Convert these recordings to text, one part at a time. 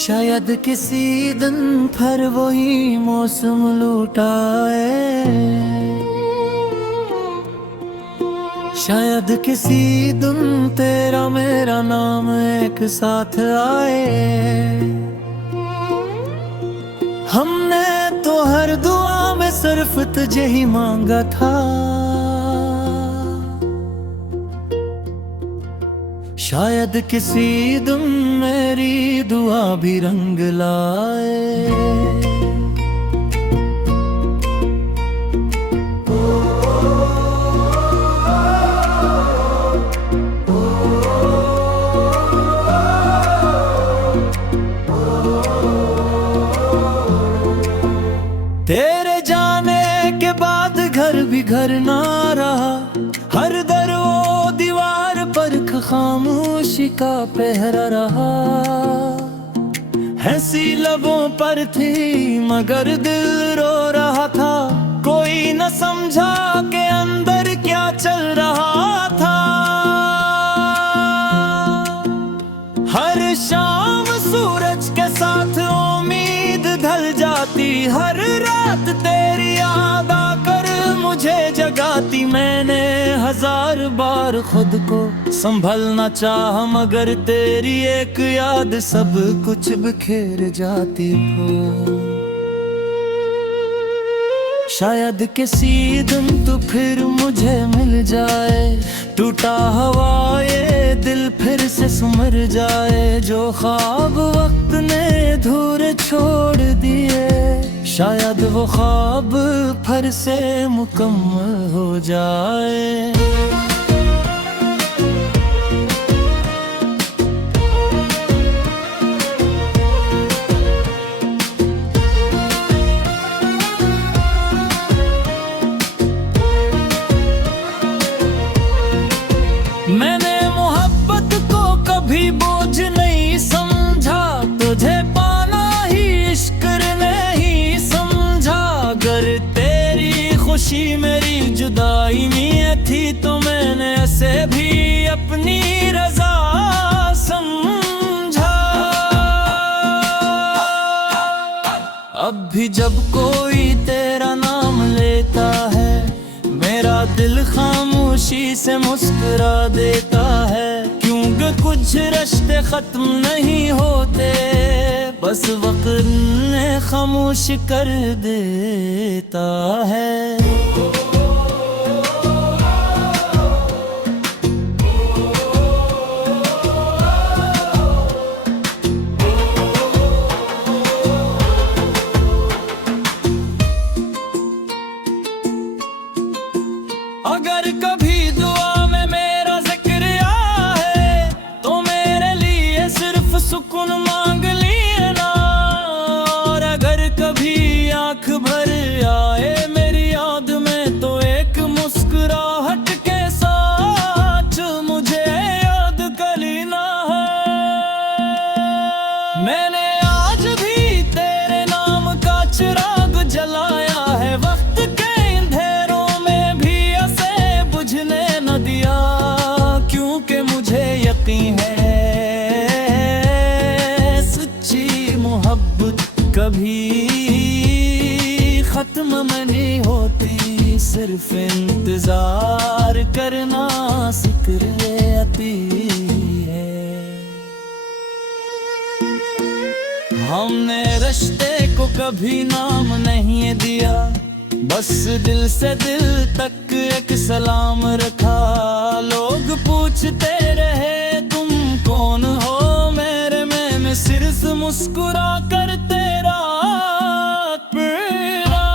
शायद किसी दिन फिर वही मौसम लौटाए, शायद किसी दिन तेरा मेरा नाम एक साथ आए। हमने तो हर दुआ में सिर्फ तुझे ही मांगा था, शायद किसी दिन मेरी दुआ भी रंग लाए। तेरे जाने के बाद घर भी घर ना रहा, हर दर वो दीवार पर खामोशी का पहरा रहा। हंसी लबों पर थी मगर दिल रो रहा था, कोई न समझा के अंदर क्या चल रहा था। हर शाम सूरज के साथ उम्मीद ढल जाती, हर रात तेरी याद आकर मुझे जगाती। मैंने हजार बार खुद को संभलना चाहा, मगर तेरी एक याद सब कुछ बिखेर जाती हो। शायद किसी दिन तू फिर मुझे मिल जाए, टूटा हुआ ये दिल फिर से सुमर जाए। जो ख्वाब वक्त ने अधूरे छोड़ दिए, शायद वो ख्वाब फिर से मुकम्मल हो जाए। मैंने मोहब्बत को कभी बोझ नहीं समझा, तुझे पाना ही इश्क नहीं समझा। अगर तेरी खुशी मेरी जुदाई में थी, तो मैंने ऐसे भी अपनी रजा समझा। अब भी जब कोई तेरा नाम लेता है, मेरा दिल खामोशी से मुस्कुरा देता है। क्योंकि कुछ रिश्ते खत्म नहीं होते, बस वक्त ने खामोश कर देता है। अगर कभी दुआ में मेरा जिक्र आया है, तो मेरे लिए सिर्फ सुकून मांग लिए ना। और अगर कभी आंख भर आए मेरी याद में, तो एक मुस्कुराहट के साथ मुझे याद कर लेना है। मैंने आज भी तेरे नाम का चिराग जलाया है, वक्त के अंधेरों में भी बुझने न दिया। क्योंकि मुझे यकीन है सच्ची मोहब्बत कभी खत्म नहीं होती, सिर्फ इंतजार करना सिखती है। हमने रिश्ते को कभी नाम नहीं दिया, बस दिल से दिल तक एक सलाम रखा। लोग पूछते रहे तुम कौन हो मेरे, मैं सिर्फ मुस्कुरा कर तेरा प्यारा।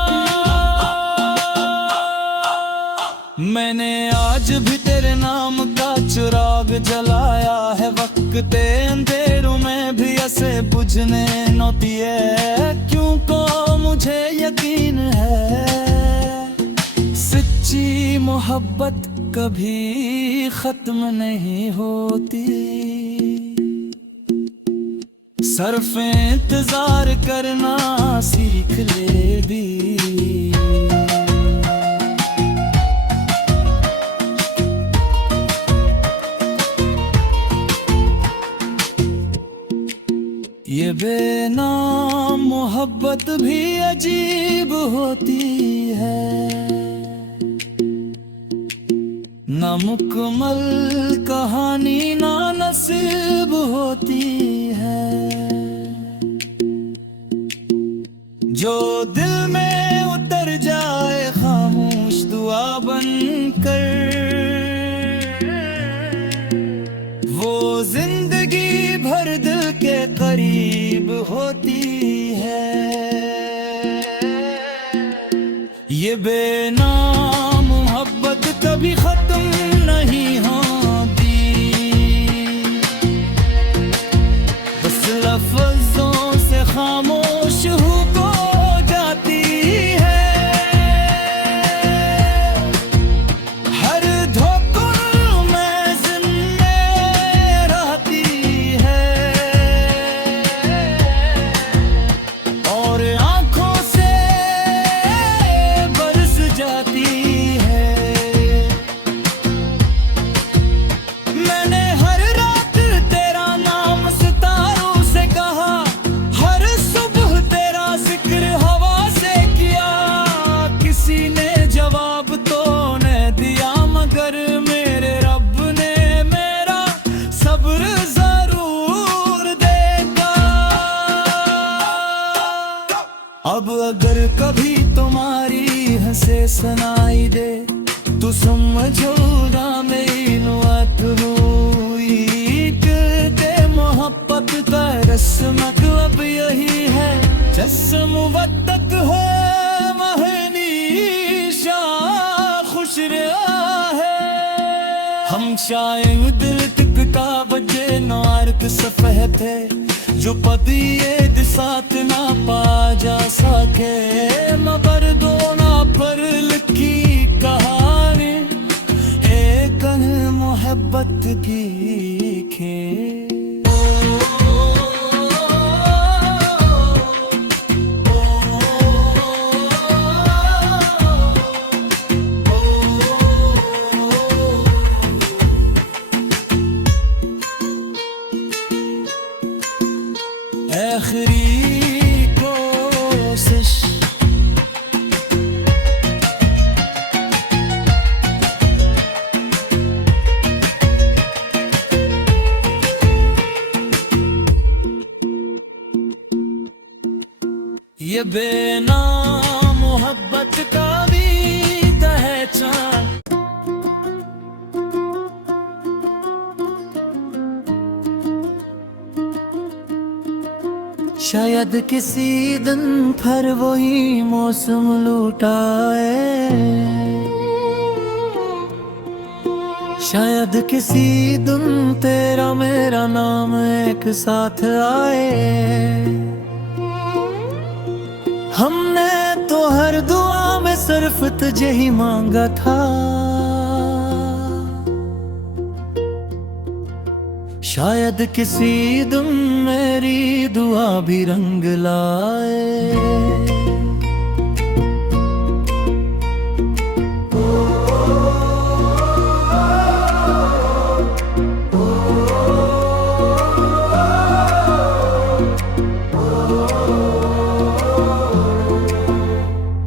मैंने आज भी तेरे नाम का चिराग जलाया है, वक्त के अंधेरों में भी ऐसे बुझने न दिए। क्योंकि मुझे यकीन है सच्ची मोहब्बत कभी खत्म नहीं होती, सिर्फ इंतजार करना सीख ले भी। ये मोहब्बत भी अजीब होती है, ना मुकम्मल कहानी ना नसीब होती है। जो दिल में उतर जाए खामोश दुआ बनकर, वो जिंदगी भर दिल के करीब होती है। ये बेनाम मोहब्बत कभी खत्म नहीं होती, बस लफ्ज़ों से खामोश हो जाती है। हर धोखा में जिंदे रहती है, और आंखों से बरस जाती है। मैंने हर रात तेरा नाम सितारों से कहा, हर सुबह तेरा जिक्र हवा से किया। किसी ने जवाब तो न दिया, मगर मेरे रब ने मेरा सब्र जरूर देगा। अब अगर कभी तुम्हारी हंसे सुनाई दे, तो समझोगा मेरी नुआत हुई। के मोहब्बत का रस्म मतलब यही है, जस्म वतक है महनीशा खुश रहा है। हम शायद दिल तिकता बजे नार्क सफह थे, जो पदिए साथ ना पा जा सके। मगर दोना पर लिखी कहानी एक मोहब्बत की खेल। आखिरी कोशिश ये बेनाम मोहब्बत का भी पहचान। शायद किसी दिन फिर वही मौसम लौटाए, शायद किसी दिन तेरा मेरा नाम एक साथ आए। हमने तो हर दुआ में सिर्फ तुझे ही मांगा था, शायद किसी दिन मेरी दुआ भी रंग लाए।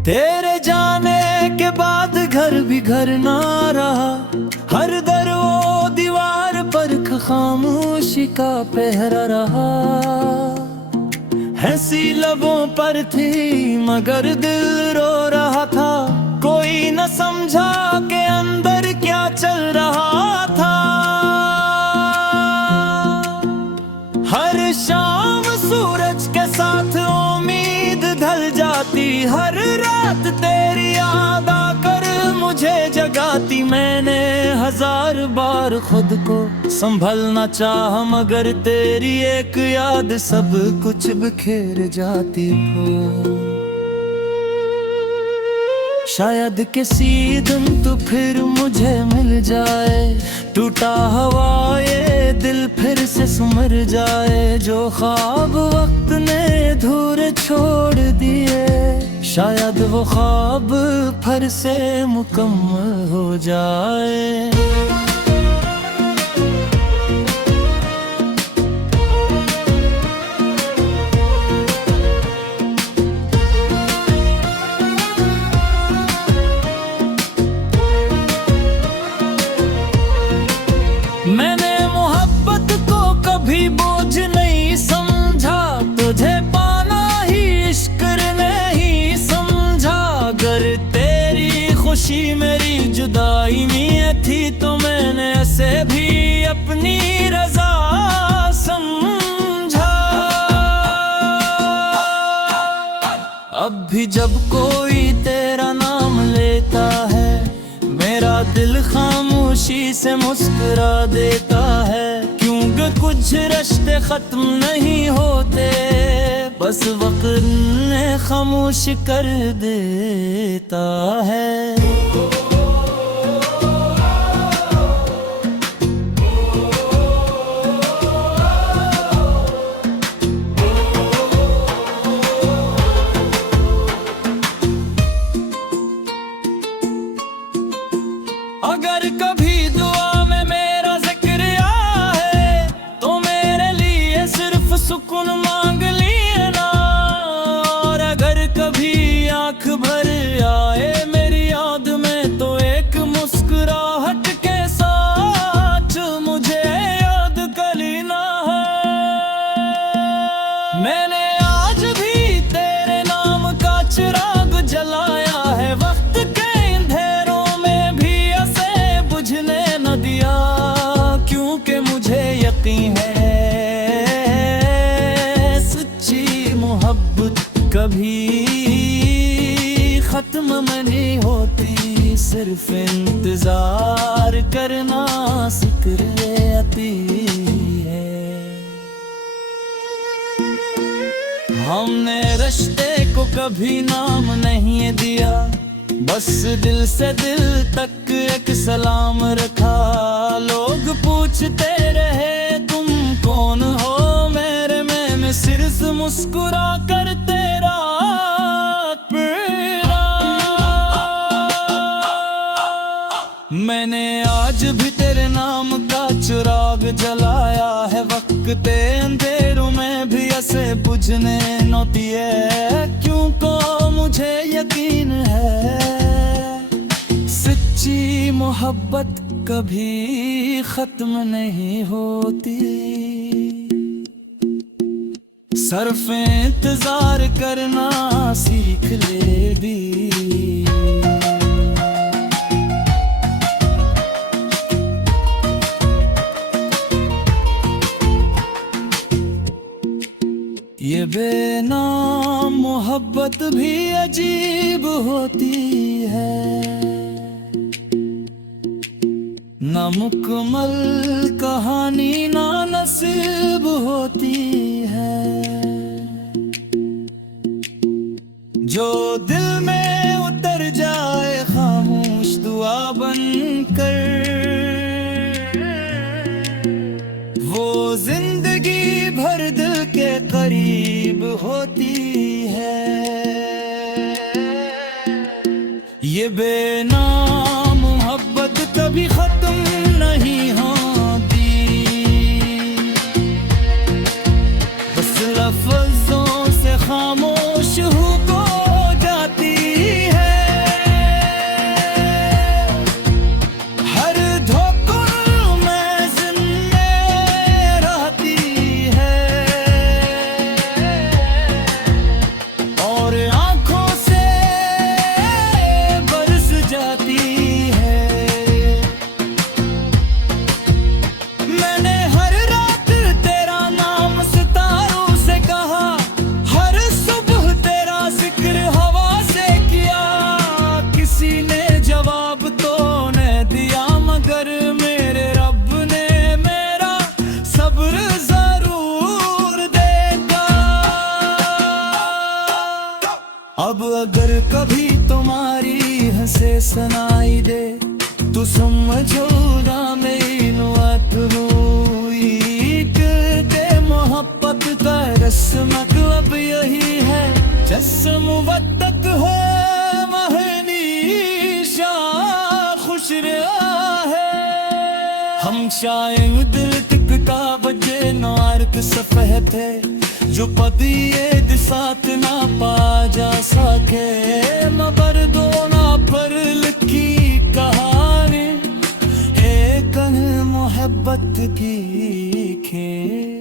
तेरे जाने के बाद घर भी घर ना रहा, हर दर वो दीवार पर खामोशी का पहरा रहा। हंसी लबों पर थी मगर दिल रो रहा था, कोई न समझा के अंदर क्या चल रहा था। हर शाम सूरज के साथ उम्मीद ढल जाती, हर रात तेरी याद आकर मुझे जगाती। मैंने हजार बार खुद को संभलना चाहा, मगर तेरी एक याद सब कुछ बिखेर जाती हो। शायद किसी दिन तो फिर मुझे मिल जाए, टूटा हुआ ये दिल फिर से सुमर जाए। जो ख्वाब वक्त ने अधूरे छोड़ दिए, शायद वो ख्वाब फिर से मुकम्मल हो जाए। जुदाई में थी तो मैंने ऐसे भी अपनी रजा समझा। अब भी जब कोई तेरा नाम लेता है मेरा दिल खामोशी से मुस्कुरा देता है। क्योंकि कुछ रिश्ते खत्म नहीं होते, बस वक्त ने खामोश कर देता है। अगर कभी दुआ में मेरा जिक्र आया है तो मेरे लिए सिर्फ सुकून मांग लिए ना। और अगर कभी आंख भर आए मेरी याद में तो एक मुस्कुराहट के साथ मुझे याद कर लेना है। मैंने आज भी तेरे नाम का चिराग जलाया है, वक्त के अंधेरों में भी ऐसे बुझने न दिया। क्योंकि मुझे यकीन है सच्ची मोहब्बत कभी खत्म नहीं होती, सिर्फ इंतजार करना सिकराती है। हमने रिश्ते को कभी नाम नहीं दिया, बस दिल से दिल तक एक सलाम रखा। लोग पूछते रहे तुम कौन हो मेरे, मैं सिर्फ मुस्कुरा कर तेरा प्यारा। मैंने आज भी तेरे नाम का चिराग जलाया है, वक्त के अंधेरों में भी ऐसे बुझने न दिए। क्योंकि मुझे यकीन है सच्ची मोहब्बत कभी खत्म नहीं होती, सिर्फ इंतजार करना सीख ले भी। ये बेनाम मोहब्बत भी अजीब होती है, ना मुकम्मल कहानी ना नसीब होती है। जो दिल में उतर जाए खामोश दुआ बनकर, वो जिंदगी भर दिल के करीब होती है। ये बेनाम मोहब्बत कभी खत्म नहीं होती, बस लफ्जों से खामोश हो जाती है। हर धोखों में जिंदे रहती है और आंखों से बरस जाती है। मैंने हर रात तेरा नाम सितारों से कहा, हर सुबह तेरा जिक्र हवा से किया। किसी ने जवाब तो न दिया, मगर मेरे रब ने मेरा सब्र जरूर देगा। अब अगर कभी तुम्हारी हंसे सुनाई दे तो समझो ना मेरी नुआत हुई। के मोहब्बत का रस्म मतलब यही है, जस्म वक्त हो महनीशा खुश रहा है। हम शायद दिल टिकता बजे नार्क सफह थे, जो पदिए दिसात ना पा जा सके। मगर दोना पर लिखी कहानी एक मोहब्बत की खेल।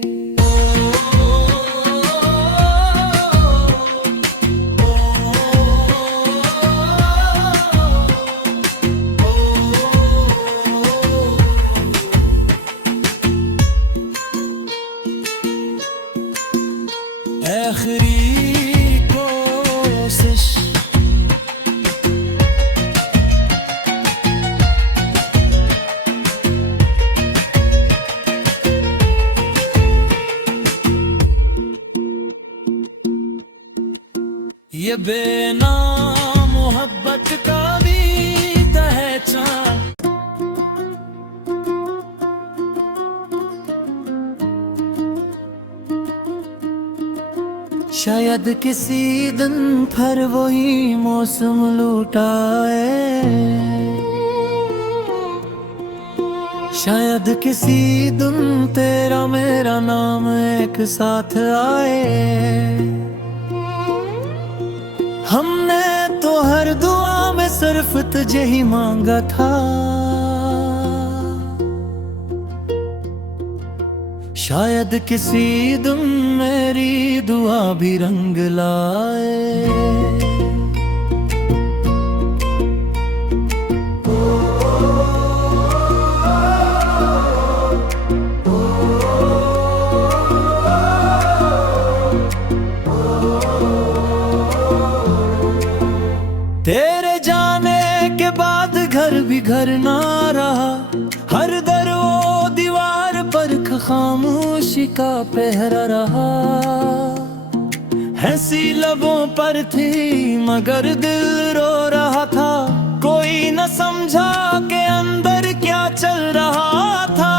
ये बेनाम मोहब्बत का भी पहचान। शायद किसी दिन फिर वही मौसम लौटाए, शायद किसी दिन तेरा मेरा नाम एक साथ आए। हमने तो हर दुआ में सिर्फ तुझे ही मांगा था, शायद किसी दिन मेरी दुआ भी रंग लाए। तेरे जाने के बाद घर भी घर ना रहा, हर दर वो दीवार पर खामोशी का पहरा रहा। हंसी लबों पर थी मगर दिल रो रहा था, कोई न समझा के अंदर क्या चल रहा था।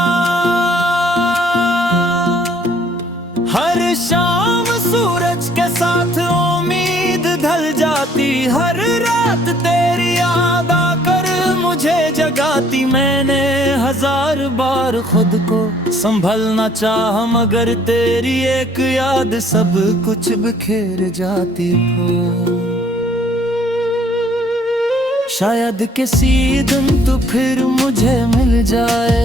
हर शाम सूरज के साथ उम्मीद ढल जाती, हर रात तेरी याद आकर मुझे जगाती। मैंने हजार बार खुद को संभलना चाहा, मगर तेरी एक याद सब कुछ बिखेर जाती हो। शायद किसी दिन तू फिर मुझे मिल जाए,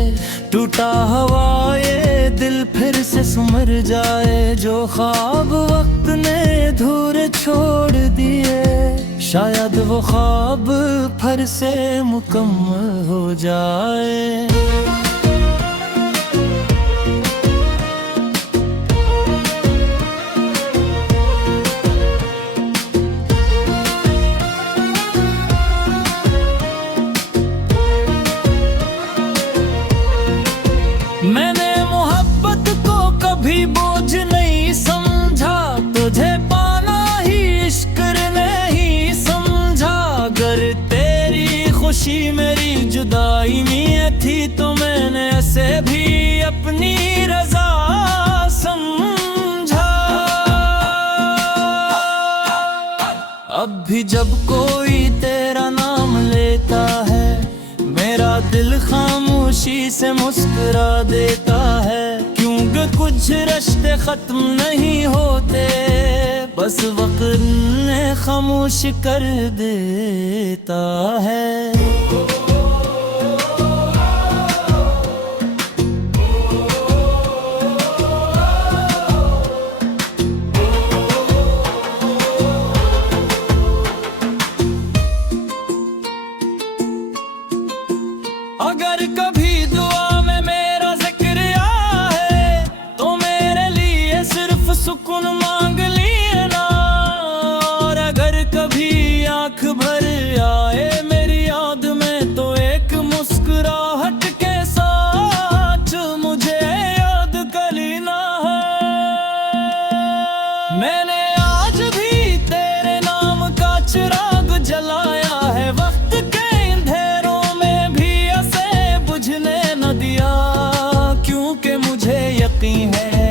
टूटा हुआ ये दिल फिर से सुमर जाए। जो ख्वाब वक्त ने अधूरे छोड़ दिए, शायद वो ख्वाब फिर से मुकम्मल हो जाए। मैंने मोहब्बत को कभी बोझ नहीं समझा, तुझे पाना ही इश्क नहीं समझा। अगर तेरी खुशी मेरी जुदाई में थी, तो मैंने ऐसे भी अपनी रजा समझा। अब भी जब कोई तेरा नाम लेता है, मेरा दिल खामोशी से मुस्कुरा देता है। क्योंकि कुछ रिश्ते खत्म नहीं होते, बस वक्त ने खामोश कर देता है। अगर कभी दुआ में मेरा जिक्र आया है, तो मेरे लिए सिर्फ सुकून मांग लिए ना। और अगर कभी आंख भर आए मेरी याद में, तो एक मुस्कुराहट के साथ मुझे याद कर लेना है। मैंने आज भी तेरे नाम का चिराग जलाया है, वक्त के अंधेरों में भी ऐसे बुझने न दिया। क्योंकि मुझे यकीन है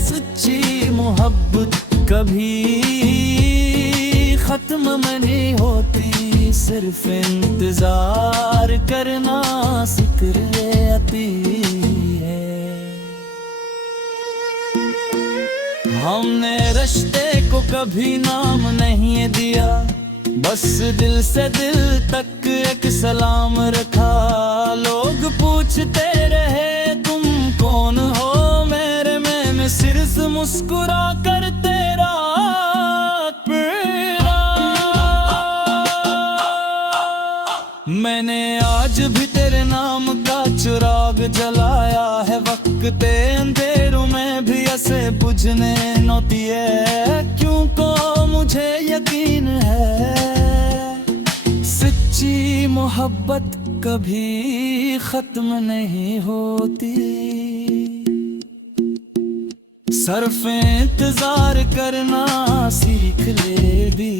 सच्ची मोहब्बत कभी खत्म नहीं होती, सिर्फ इंतजार करना सिकराती है। हमने रिश्ते को कभी नाम नहीं दिया, बस दिल से दिल तक एक सलाम रखा। लोग पूछते रहे तुम कौन हो मेरे, मैं सिर्फ मुस्कुरा कर तेरा प्यारा। मैंने आज भी तेरे नाम का चिराग जलाया है, वक्त के अंधेरों में भी ऐसे बुझने न दिए। क्योंकि मुझे यकीन है सच्ची मोहब्बत कभी खत्म नहीं होती, सिर्फ इंतजार करना सीख ले भी।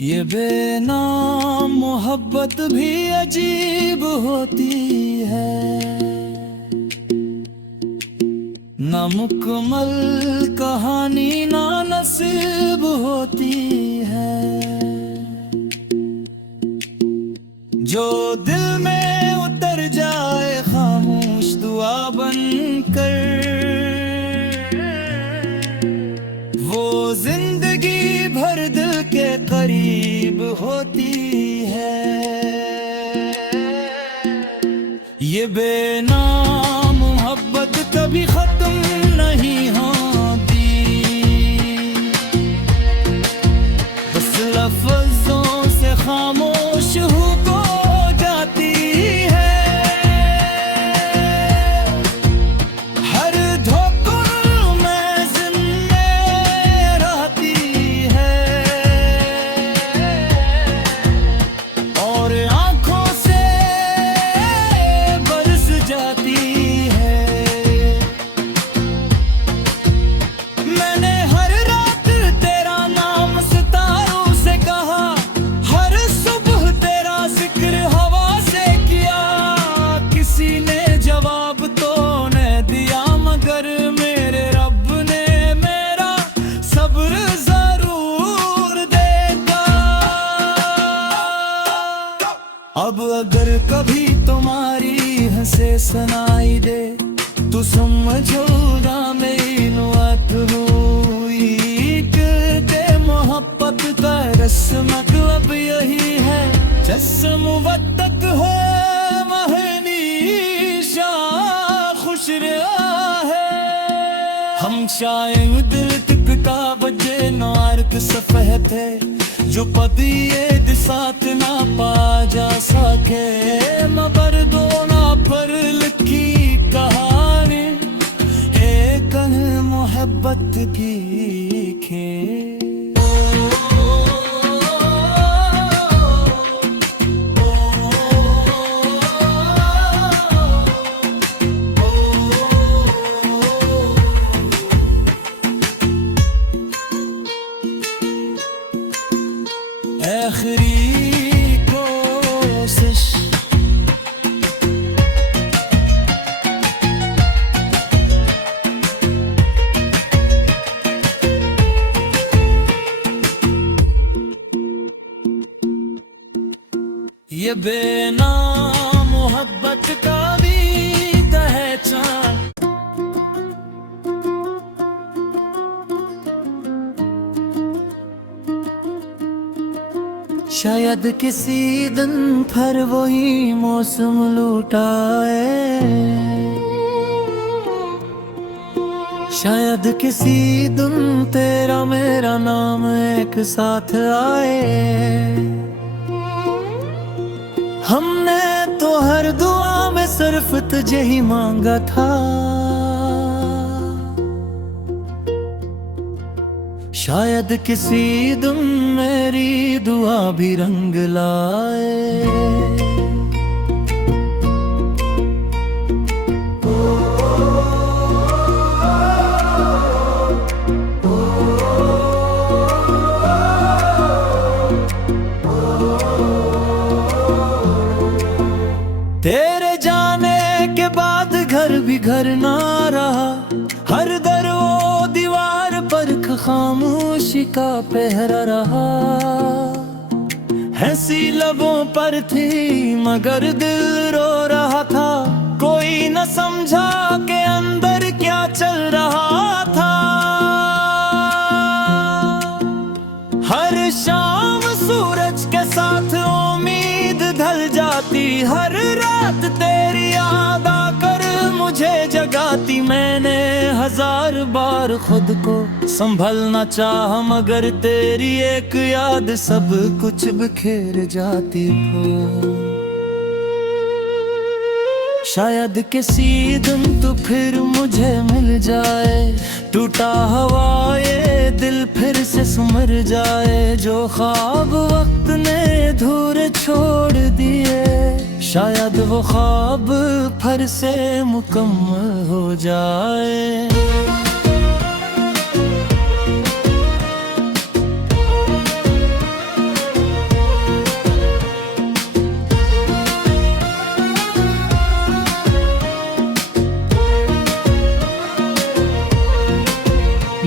ये बेनाम मोहब्बत भी अजीब होती है, ना मुकम्मल कहानी ना नसीब होती है। जो दिल में उतर जाए खामोश दुआ बनकर, वो जिंदगी भर दिल के करीब होती है। ये बेनाम मोहब्बत कभी खत्म नहीं होती, बस लफ्ज़ों से खामोश हो जाती है। हर धोखा में जिंदे रहती है, और आंखों से बरस जाती है। मैंने हर रात तेरा नाम सितारों से कहा, हर सुबह तेरा जिक्र हवा से किया। किसी ने जवाब तो न दिया, मगर मेरे रब ने मेरा सब्र जरूर देगा। अब अगर कभी तुम्हारी हंसे सुनाई दे, तो समझो ना मेरी नुआत हुई। के मोहब्बत का रस्म मतलब यही है, जस्म वतक है महनीशा खुश रहा है। हम शायद दिल तिकता बजे नार्क सफह थे, जो पदिए दिसात ना पा जा सके। मगर दोना पर लिखी कहानी एक मोहब्बत की खेल। आखिरी कोशिश ये बेनाम मोहब्बत का भी पहचान। शायद किसी दिन फिर वही मौसम लौटाए, शायद किसी दिन तेरा मेरा नाम एक साथ आए। हमने तो हर दुआ में सिर्फ तुझे ही मांगा था, शायद किसी दिन मेरी दुआ भी रंग लाए। तेरे जाने के बाद घर भी घर ना रहा, हर दर वो दीवार पर खामोशी का पहरा रहा। हंसी लबों पर थी मगर दिल रो रहा था, कोई न समझा के अंदर क्या चल रहा था। हर शाम सूरज के साथ उम्मीद ढल जाती, हर रात तेरी याद आकर मुझे जगाती। मैंने हजार बार खुद को संभलना चाहा, मगर तेरी एक याद सब कुछ बिखेर जाती हो। शायद किसी दिन तो फिर मुझे मिल जाए, टूटा हुआ ये दिल फिर से सुमर जाए जो ख्वाब वक्त ने अधूरे छोड़ दिए। शायद वो ख्वाब फिर से मुकम्मल हो जाए।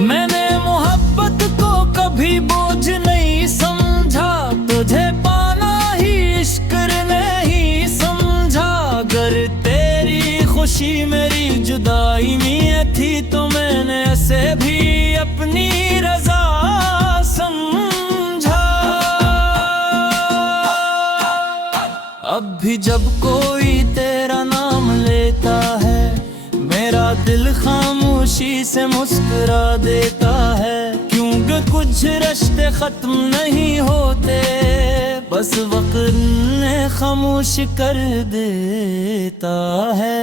मैंने मोहब्बत को कभी बोझ नहीं समझा, तुझे पाना ही इश्क नहीं समझा। अगर तेरी खुशी मेरी जुदाई में थी तो मैंने ऐसे भी अपनी रजा समझा। अब भी जब कोई तेरा नाम लेता है मेरा दिल खामोशी से मुस्कुरा देता है। क्योंकि कुछ रिश्ते खत्म नहीं होते, बस वक्त ने खामोश कर देता है।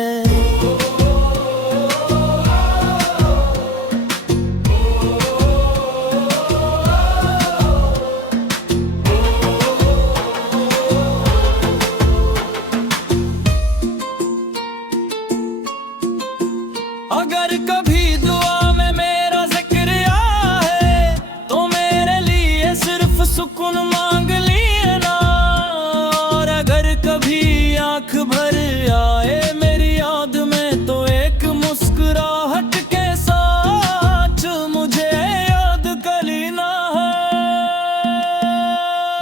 अगर कभी दुआ में मेरा जिक्र आए तो मेरे लिए सिर्फ सुकून मांग लिए ना। और अगर कभी आंख भर आए मेरी याद में तो एक मुस्कुराहट के साथ मुझे याद कर लेना है।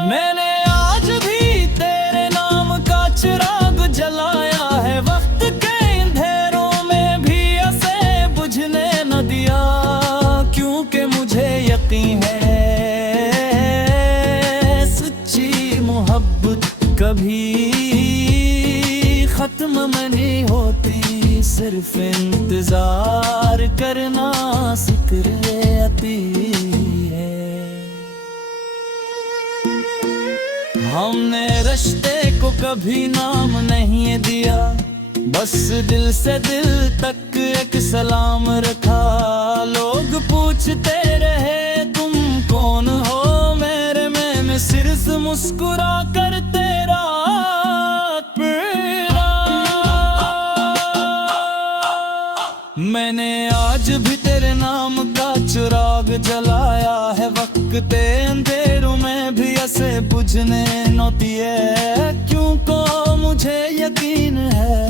मैंने आज भी तेरे नाम का चिराग जलाया है, वक्त के अंधेरों में भी बुझने न दिया। क्योंकि मुझे यकीन है सच्ची मोहब्बत कभी खत्म नहीं होती, सिर्फ इंतजार करना सिखाती है। हमने रिश्ते को कभी नाम नहीं दिया, बस दिल से दिल तक एक सलाम रखा। लोग पूछते रहे तुम कौन हो मेरे, मैं सिर्फ मुस्कुरा कर तेरा प्यारा। मैंने आज भी तेरे नाम का चिराग जलाया है, वक्त के अंधेरों में भी ऐसे बुझने न दिए। क्योंकि मुझे यकीन है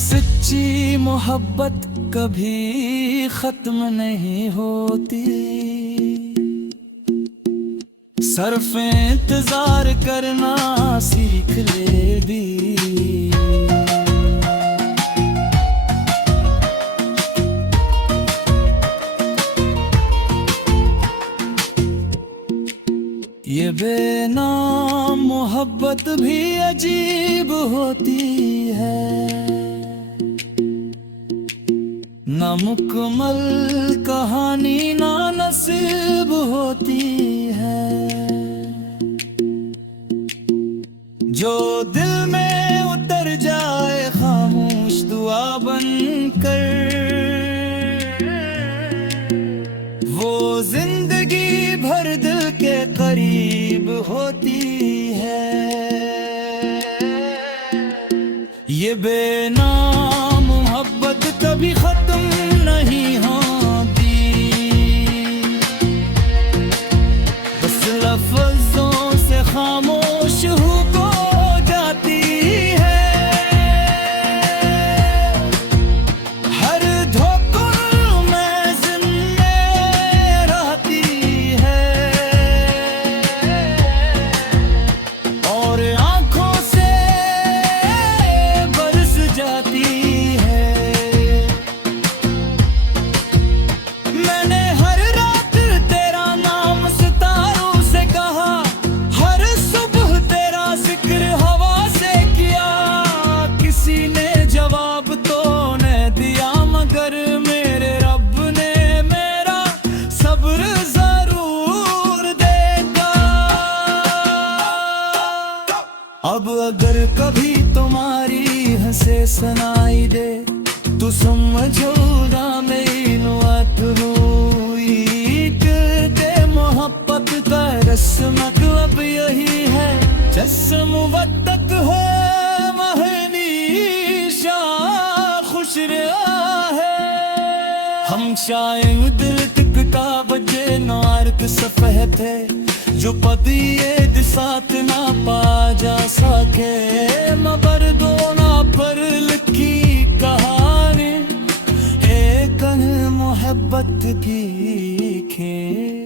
सच्ची मोहब्बत कभी खत्म नहीं होती, सिर्फ इंतजार करना सीख ले भी। ये बेनाम मोहब्बत भी अजीब होती है, ना मुकम्मल कहानी ना नसीब होती है। जो दिल में उतर जाए खामोश दुआ बनकर, वो जिंदगी भर दिल के करीब होती है। ये बेनाम मोहब्बत कभी खत्म नहीं होती, बस लफ्जों से खामोश हो जाती है। हर धोखा में जिंदे रहती है और आंखों से बरस जाती है। मैंने हर रात तेरा नाम सितारों से कहा, हर सुबह तेरा जिक्र हवा से किया। किसी ने जवाब तो न दिया, मगर मेरे रब ने मेरा सब्र जरूर देगा। अब अगर कभी तुम्हारी हंसे सुनाई दे तो समझो ना मेरी नुआत हुई। रस्म अब यही है, जस्म मुबद्दत है महनीशा खुश रहा है। हम शायद दिल तिकता बजे नार्क सफह थे, जो पदिए दिसात ना पा जा सके। मगर दोना पर लिखी कहानी एक मोहब्बत की खेल।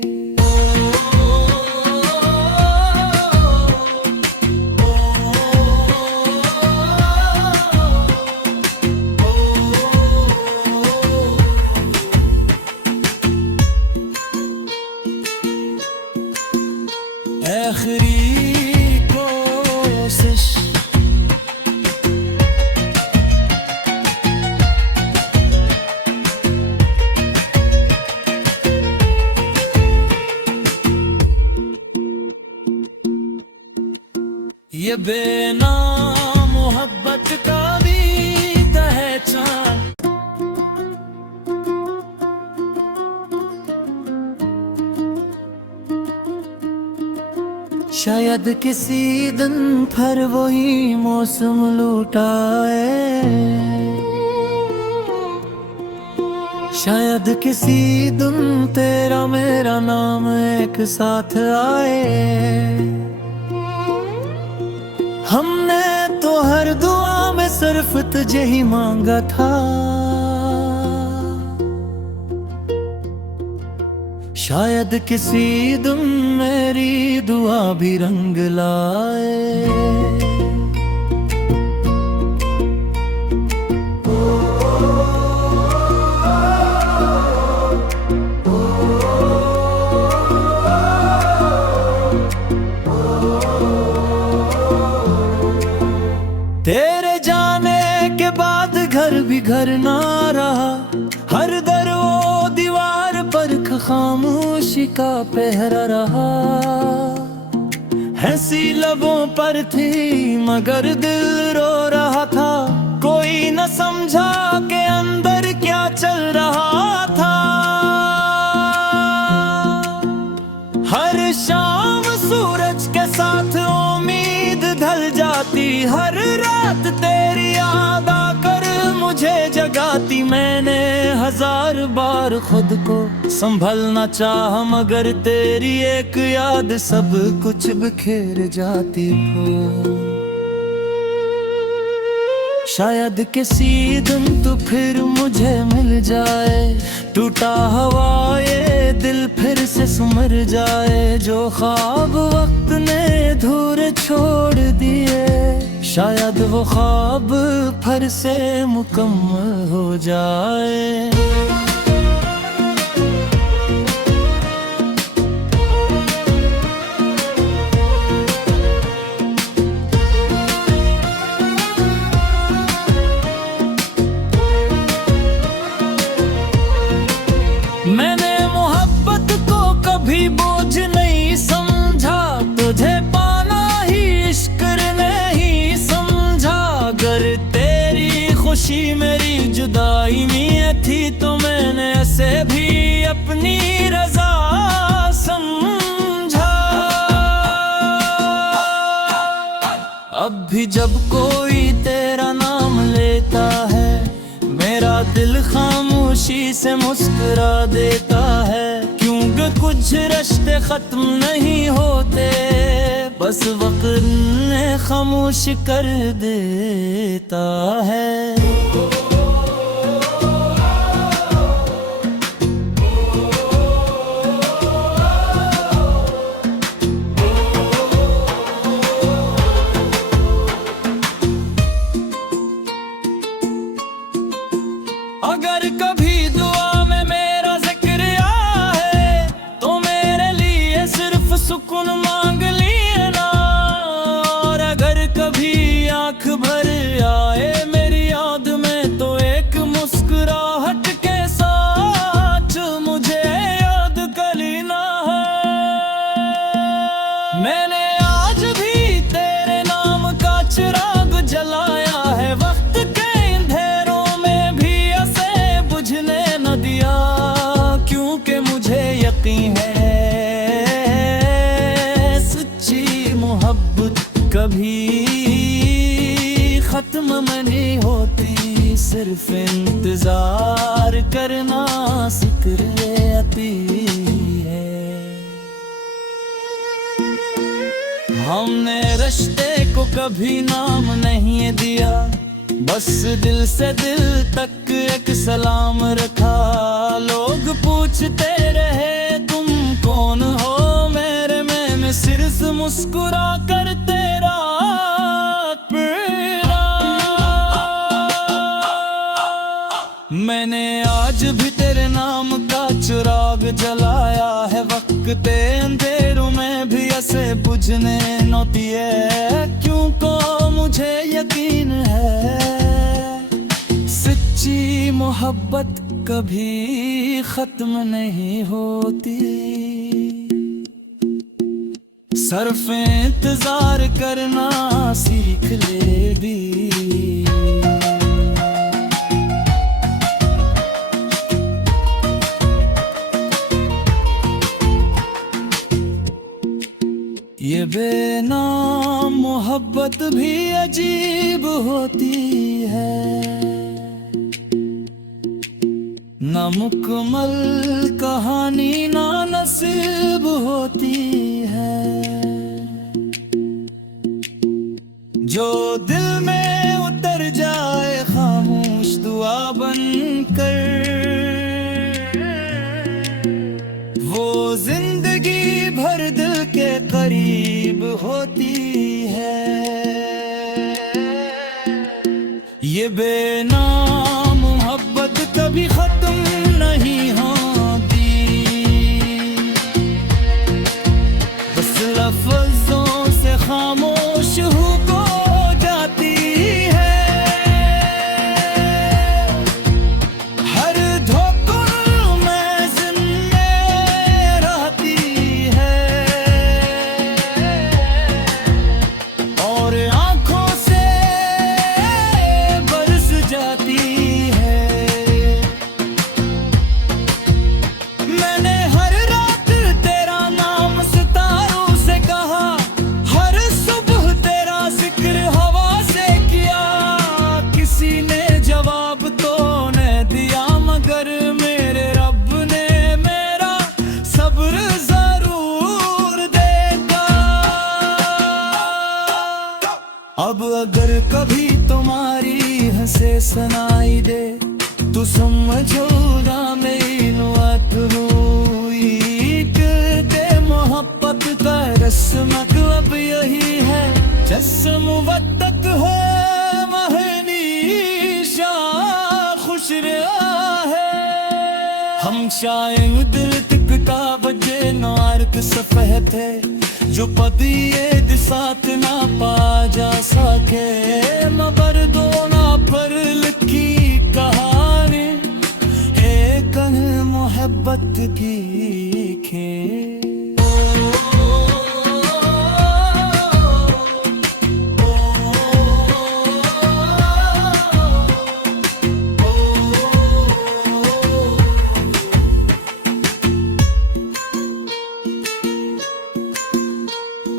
आखिरी कोशिश ये बेनाम मोहब्बत का भी पहचान। शायद किसी दिन फिर वही मौसम लौटाए, शायद किसी दिन तेरा मेरा नाम एक साथ आए। हमने तो हर दुआ में सिर्फ तुझे ही मांगा था, शायद किसी दिन मेरी दुआ भी रंग लाए। तेरे जाने के बाद घर भी घर ना रहा, हर दर वो दीवार पर खामोशी का पहरा रहा। हंसी लबों पर थी मगर दिल रो रहा था, कोई न समझा के अंदर क्या चल रहा था। हर शाम सूरज के साथ उम्मीद ढल जाती, हर रात तेरी याद आकर मुझे जगाती। मैंने हजार बार खुद को संभलना चाहा, मगर तेरी एक याद सब कुछ बिखेर जाती हो। शायद किसी दिन तो फिर मुझे मिल जाए, टूटा हुआ ये दिल फिर से सुमर जाए। जो ख्वाब वक्त ने धूरे छोड़ दिए, शायद वो ख्वाब फिर से मुकम्मल हो जाए। मैंने मोहब्बत को कभी बोझ नहीं समझा, तुझे पाना ही इश्क नहीं समझा। अगर तेरी खुशी मेरी जुदाई में थी, तो मैंने ऐसे भी अपनी रजा समझा। अब भी जब कोई तेरा नाम लेता है, मेरा दिल खामोशी से मुस्कुरा देता है। क्योंकि कुछ रिश्ते खत्म नहीं होते, बस वक्त ने खामोश कर देता है। अगर कभी दुआ में मेरा जिक्र आए, तो मेरे लिए सिर्फ सुकून मांग लिए ना। और अगर कभी आंख भर आए मेरी याद में, तो एक मुस्कुराहट के साथ मुझे याद कर लेना है। मैंने आज भी तेरे नाम का चिराग जलाया है, वक्त के अंधेरों में भी ऐसे बुझ सिर्फ इंतजार करना सीख लेती है। हमने रिश्ते को कभी नाम नहीं दिया, बस दिल से दिल तक एक सलाम रखा। लोग पूछते रहे तुम कौन हो मेरे, मैं सिर्फ मुस्कुरा कर तेरा प्यारा। मैंने आज भी तेरे नाम का चिराग जलाया है, वक्त अंधेरों में भी ऐसे बुझने नौती है। क्यों को मुझे यकीन है सच्ची मोहब्बत कभी खत्म नहीं होती। सिर्फ इंतजार करना सीख ले भी। ये बेनाम मोहब्बत भी अजीब होती है, ना मुकम्मल कहानी ना नसीब होती है। जो दिल में उतर जाए खामोश दुआ बनकर, वो जिंदगी भर दिल के करीब होती है। ये बेनाम मोहब्बत कभी खत्म नहीं होती, बस लफ्ज़ों से खामोश हो जाती है। हर धोखा में जिंदे रहती है, और आंखों से बरस जाती है। मैंने हर रात तेरा नाम सितारों से कहा, हर सुबह तेरा जिक्र हवा से किया। किसी ने जवाब तो न दिया, मगर मेरे रब ने मेरा सब्र जरूर देगा। अब अगर कभी तुम्हारी हंसे सुनाई दे, तो समझो ना मेरी नुआत हुई। के मोहब्बत का रस्म मतलब यही है, जस्म वतक है महनीशा खुश रहा है। हम शायद दिल तिकता बजे नार्क सफह थे, जो पदिए दिसात ना पा जा सके। मगर दोना पर लिखी कहानी एक मोहब्बत की खेल।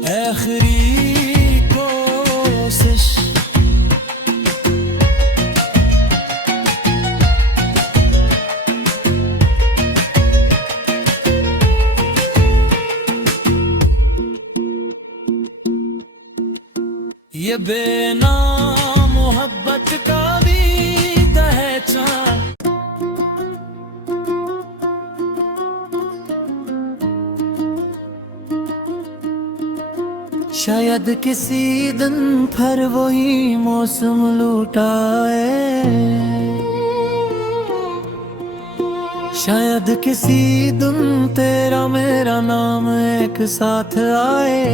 आखिरी कोशिश ये बेनाम मोहब्बत का भी पहचान। शायद किसी दिन फिर वही मौसम लौटाए, शायद किसी दिन तेरा मेरा नाम एक साथ आए।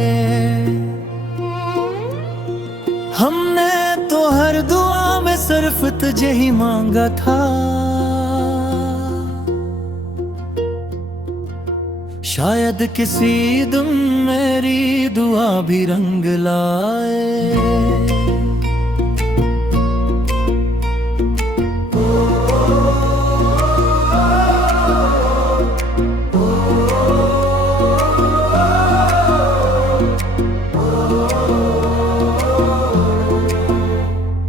हमने तो हर दुआ में सिर्फ तुझे ही मांगा था, शायद किसी दिन मेरी दुआ भी रंग लाए।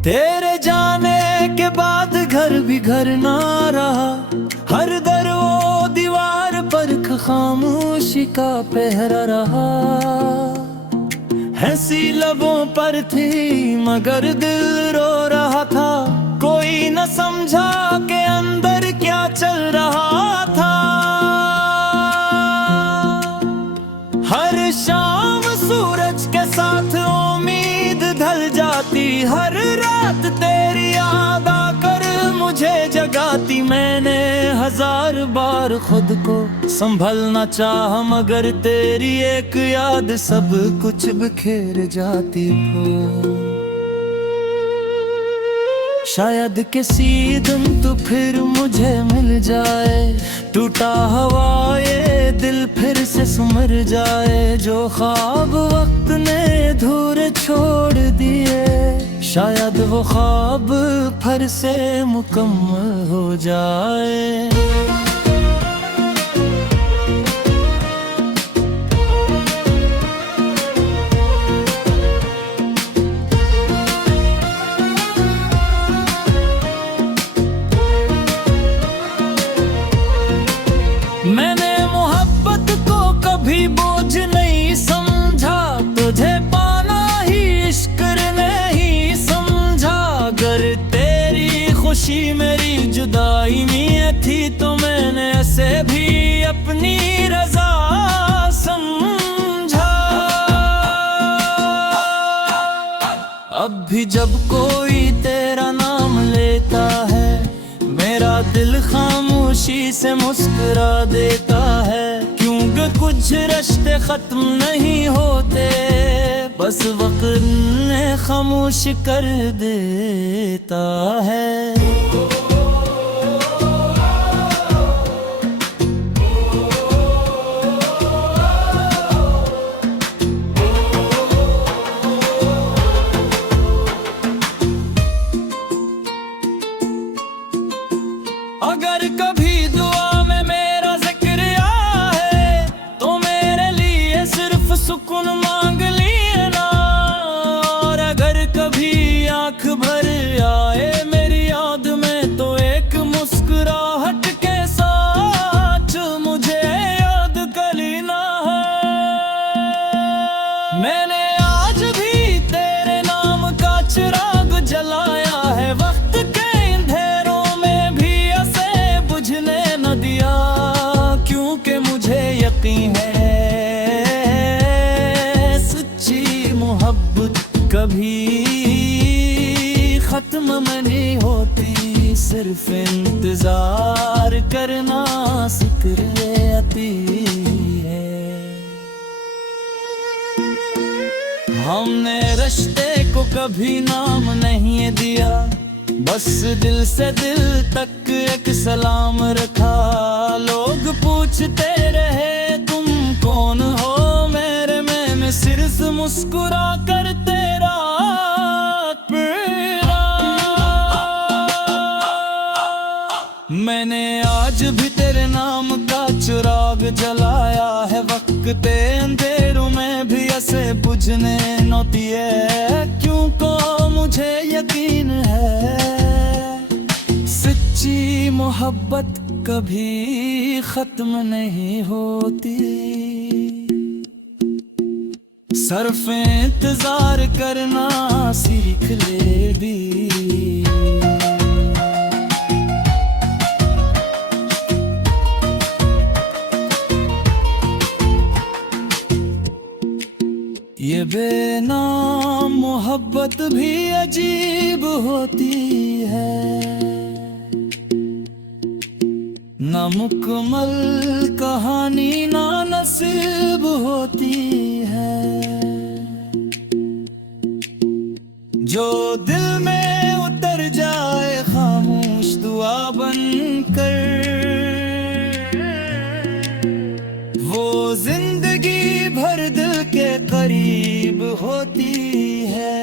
तेरे जाने के बाद खामोशी का पहरा रहा। हंसी लबों पर थी मगर दिल रो रहा था। कोई न समझा के अंदर क्या चल रहा था। हर शाम सूरज के साथ उम्मीद ढल जाती। हर रात तेरी याद आकर मुझे जगाती। मैंने 1000 बार खुद को संभलना चाहा मगर तेरी एक याद सब कुछ बिखेर जाती हो। शायद किसी दिन तू फिर मुझे मिल जाए। टूटा हुआ ये दिल फिर से सुमर जाए। जो ख्वाब वक्त ने अधूरे छोड़ दिए शायद वो ख्वाब फिर से मुकम्मल हो जाए। मैंने मोहब्बत को कभी बोझ नहीं समझा। तुझे पाना ही इश्क नहीं समझा। अगर तेरी खुशी मेरी जुदाई में थी तो मैंने ऐसे भी अपनी रजा समझा। अब भी जब कोई तेरा नाम लेता है मेरा दिल खामोशी से मुस्कुरा देता है। क्योंकि कुछ रिश्ते खत्म नहीं होते बस वक्त ने खामोश कर देता है। अगर कभी दुआ में मेरा जिक्र आए तो मेरे लिए सिर्फ सुकून मांग लिए ना। और अगर कभी आंख भर आए मेरी याद में तो एक मुस्कुराहट के साथ मुझे याद कर लेना है। मैंने आज भी तेरे नाम का चिराग जलाया है। वक्त क्योंकि मुझे यकीन है सच्ची मोहब्बत कभी खत्म नहीं होती। सिर्फ इंतजार करना सिखती है। हमने रिश्ते को कभी नाम नहीं दिया बस दिल से दिल तक एक सलाम रखा। लोग पूछते रहे तुम कौन हो मेरे में सिर्फ मुस्कुरा कर तेरा प्यारा। मैंने आज भी तेरे नाम का चिराग जलाया है। वक्त अंधेरों में भी ऐसे बुझने नौती है। क्योंकि मुझे यकीन है सच्ची मोहब्बत कभी खत्म नहीं होती। सिर्फ इंतजार करना सीख ले भी। ये बेनाम मोहब्बत भी अजीब होती है। ना मुकम्मल कहानी ना नसीब होती है। जो दिल में उतर जाए खामोश दुआ बनकर वो जिंदगी भर दिल के करीब होती है।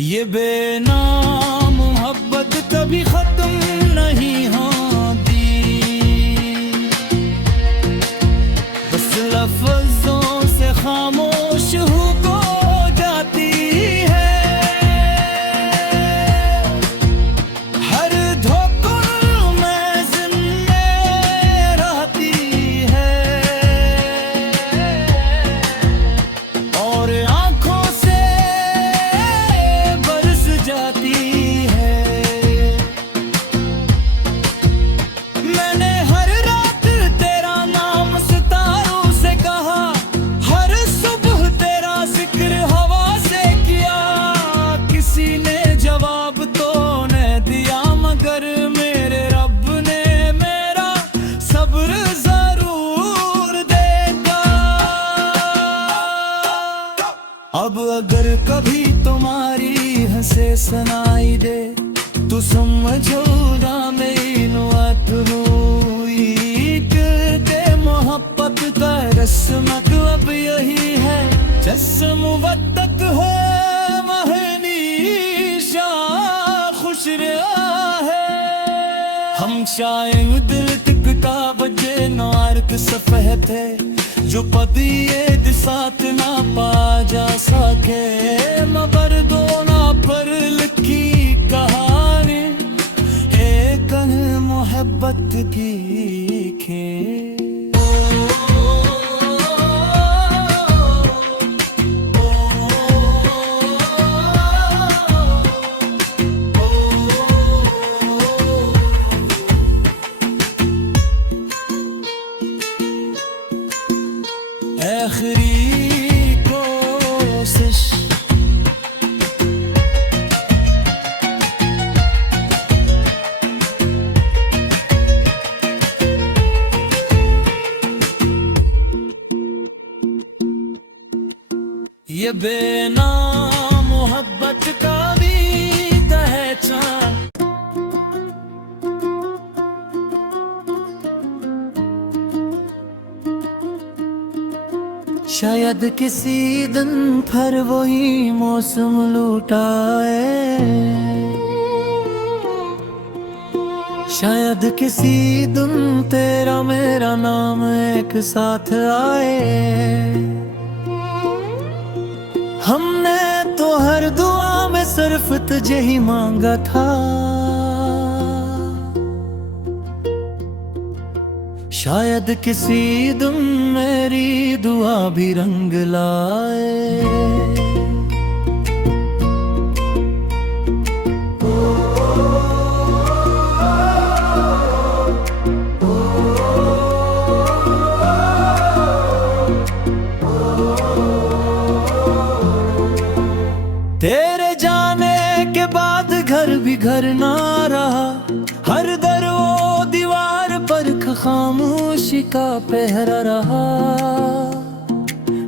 ये बेनाम मोहब्बत कभी खत्म नहीं होती। बस लफ्जों से खामोश हो जाती है। हर धोखा में जिंदगी तू समझोगा मेरी बात हुई के मोहब्बत का रस्म अब यही है जस्म मुबद्दत है महनीशा खुश रहा है हम शायद दिल टिकटा बजे नार्क सफह थे जो पदिए दिसात ना पा जा सके मगर दोना पर लिखी कहानी एक मोहब्बत की खेल आखिरी कोशिश ये बेनाम मोहब्बत का भी पहचान शायद किसी दिन फिर वही मौसम लौटाए शायद किसी दिन तेरा मेरा नाम एक साथ आए हमने तो हर दुआ में सिर्फ तुझे ही मांगा था शायद किसी दिन मेरी दुआ भी रंग लाए तेरे जाने के बाद घर भी घर ना रहा हर दर वो दीवार पर खामोशी का पहरा रहा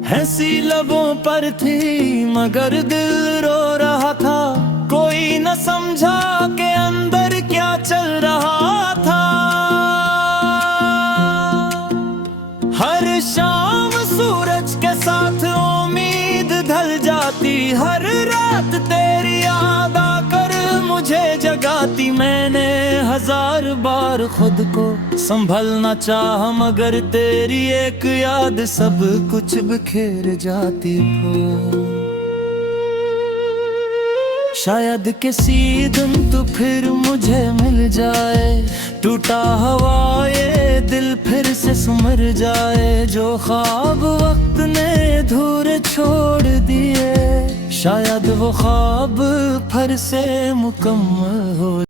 हंसी लबों पर थी मगर दिल रो रहा था कोई न समझा के अंदर क्या चल रहा था हर शाम सूरज के साथ उम्मीद ढल जाती हर रात तेरी याद आकर मुझे जगाती मैंने हजार बार खुद को संभलना चाहा मगर तेरी एक याद सब कुछ बिखेर जाती हो शायद किसी दिन तो फिर मुझे मिल जाए टूटा हुआ ये दिल फिर से सुमर जाए जो ख्वाब वक्त ने अधूरे छोड़ दिए शायद वो ख्वाब फिर से मुकम्मल हो